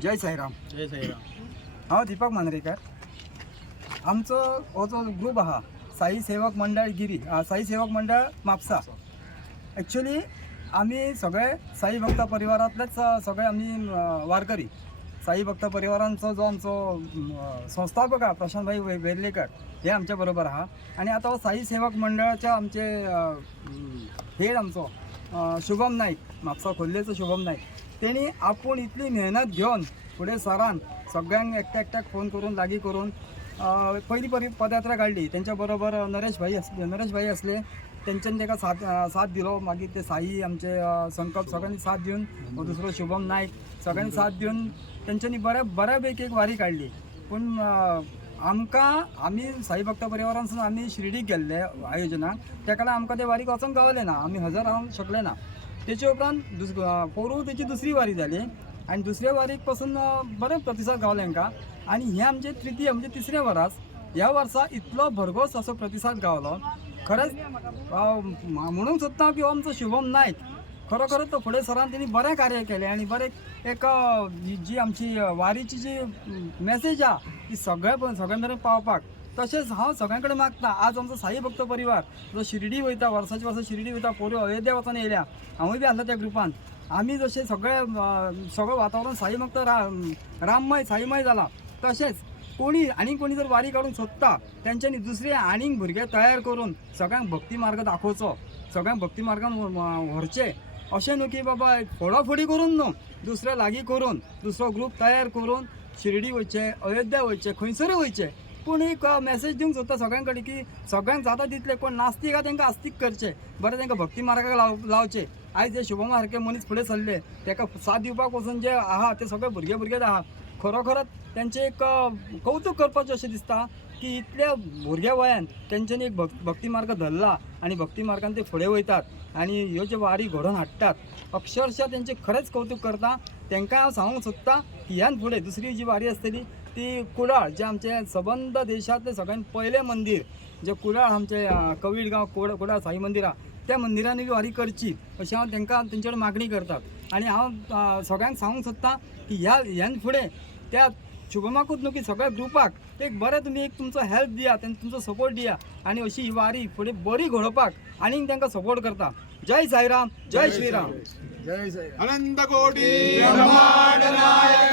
जय साईराम. जय साईराम. हांव दीपक मांद्रेकर. आमचो हो जो ग्रूप आहा साई सेवक मंडळ गिरी, साई सेवक मंडळ म्हापसा. ॲक्च्युली आम्ही सगळे साई भक्त परिवारातलेच सगळे आम्ही वारकरी. साई भक्त परिवारांचो जो आमचो संस्थापक आहा प्रशांतभाई वेर्लेकर हे आमच्या बरोबर आहा. आणि आता साई सेवक मंडळाचे आमचे हेड आमचो शुभम नाईक, म्हापसा खोर्लेचो शुभम नाईक. तेणी आपूण इतली मेहनत घेवन फुडें सरान सगळ्यांक एकट्याक फोन करून लागीं करून पहिली पदयात्रा काडली. तेंच्या बरोबर नरेश भाई असले, तेंच्यांनी ताका साथ दिलो. मागीर ते साई आमचे संकल्प सगळ्यांनी साथ दिवन, दुसरो शुभम नाईक सगळ्यांनी साथ दिवन तेंच्यांनी बऱ्या पैकी एक वारी काडली. पूण आमी साई भक्त परिवारांसून आमी शिर्डीक गेल्ले आयोजनाक, तेका लागून आमकां ते वारीक वचोंक गावलें ना, आमी हजर रावंक शकले ना. तेचे उपरांत पोरू तेची दुसरी वारी जाली आणि दुसऱ्या वारीक पासून बरें प्रतिसाद गावले हांकां. आणि हे आमचे तृतीय म्हणजे तिसऱ्या वरास ह्या वर्सा इतलो भरघोस असो प्रतिसाद गावलो. खरंच म्हणूंक सोदता की हो आमचो शुभम नाईक खरोखरच तो फुडें सरान तेणी बरें कार्य केलें आणि बरें एक जी आमची वारीची जी मॅसेज आहा ती सगळ्या मेरेन पावपाक. तशेंच हांव सगळ्यां कडेन मागता, आज आमचो साई भक्त परिवार जो शिर्डी वयता, वर्साचे वर्सा शिर्डी वयता, पोऱ्यो अयोध्या वचून येयल्या, हांवूय बी आसलो त्या ग्रुपान. आमी जशें सगळें वातावरण साई भक्त राममय साईमय जाला, तशेंच कोणी जर वारी काडूंक सोदता तेंच्यांनी दुसरे आनीक भुरगे तयार करून सगळ्यांक भक्ती मार्ग दाखोवचो, सगळ्यांक भक्ती मार्गान व्हरचें. अशें न्हू की बाबा फोडाफोडी करून न्हू, दुसऱ्या लागीं करून दुसरो ग्रूप तयार करून शिर्डी वयचे, अयोध्या वयचे, खंयसरूय वयचे. पूण एक मॅसेज दिवंक सोदता सगळ्यां कडेन की सगळ्यांक जाता तितले कोण नास्तीक आहा तेंकां आस्तीक करचे, बरें तेंकां भक्ती मार्गाक लावचे. आयज जे शुभम सारके मनीस फुडें सरले, ताका साथ दिवपाक वचून जे आहा ते सगळे भुरगेच आहा. खरोखरच तेंचें एक कौतुक करपाचें अशें दिसता की इतल्या भुरग्या वयान तेंच्यांनी एक भक्ती मार्ग धरला आणि भक्ती मार्गान ते फुडें वयतात आणि ह्यो ज्यो वारी घडोवन हाडटात. अक्षरशः तेंचें खरेंच कौतुक करता. तेंकां हांव सांगूंक सोदता की ह्यान फुडें दुसरी जी वारी आसतली ती कुडाळ, जे आमचे सबंद देशांतले सगळ्यान पयलें मंदीर जे कुडाळ आमचे कवीड गांव कुडाळ साई मंदिर आहा, त्या मंदिरांनी बी वारी करची अशी हांव तेंचे कडेन मागणी करतात. आणि हांव सगळ्यांक सांगूंक सोदता की ह्यान फुडें त्या शुभमाकूच न्हू की सगळ्या ग्रुपाक एक बरें तुमी एक तुमचो हेल्प दिया, तुमचो सपोर्ट दिया आणि अशी ही वारी फुडें बरी घडोवपाक आनीक तांकां सपोर्ट करता. जय साईराम, जय श्रीराम. जय साईराम. अनंत कोटी ब्रह्मांड नायक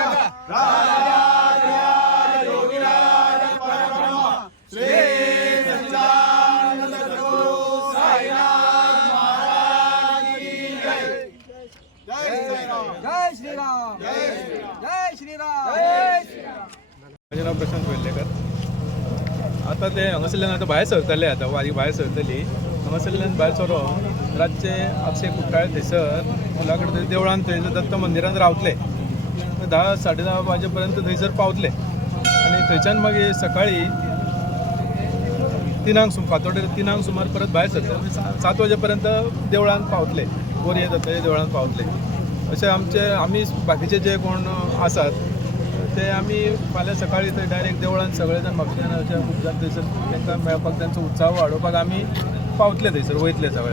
राजाधिराज योगीराज परब्रह्म श्री सच्चिदानंद सद्गुरु साईनाथ महाराज की जय. जय साईराम. जय श्रीराम. जय श्रीराम. माझे नाव प्रशांत वेर्लेकर. आता ते हांगासरल्यान आतां भायर सरतले, आतां वारी भायर सरतली. हांगासरल्यान भायर सरोन रातचे 8:30 थंयसर मुला कडेन देवळान थंयसर दत्त मंदिरान रावतले. 10 10:30 वाजेपर्यंत थंयसर पावतले आनी थंयच्यान मागीर सकाळीं 3 सुमार परत भायर सरतले. 7 वाजेपर्यंत देवळान पावतले, बोरये दत्ताच्या देवळान पावतले. अशें आमी बाकीचे जे कोण आसात ते आमी फाल्यां सकाळीं थंय डायरेक्ट देवळान सगळे जाण म्हापशान अशे खूब जाण थंयसर तांकां मेळपाक, तांचो उत्साह वाडोवपाक आमी पावतले, थंयसर वयतले सगळे.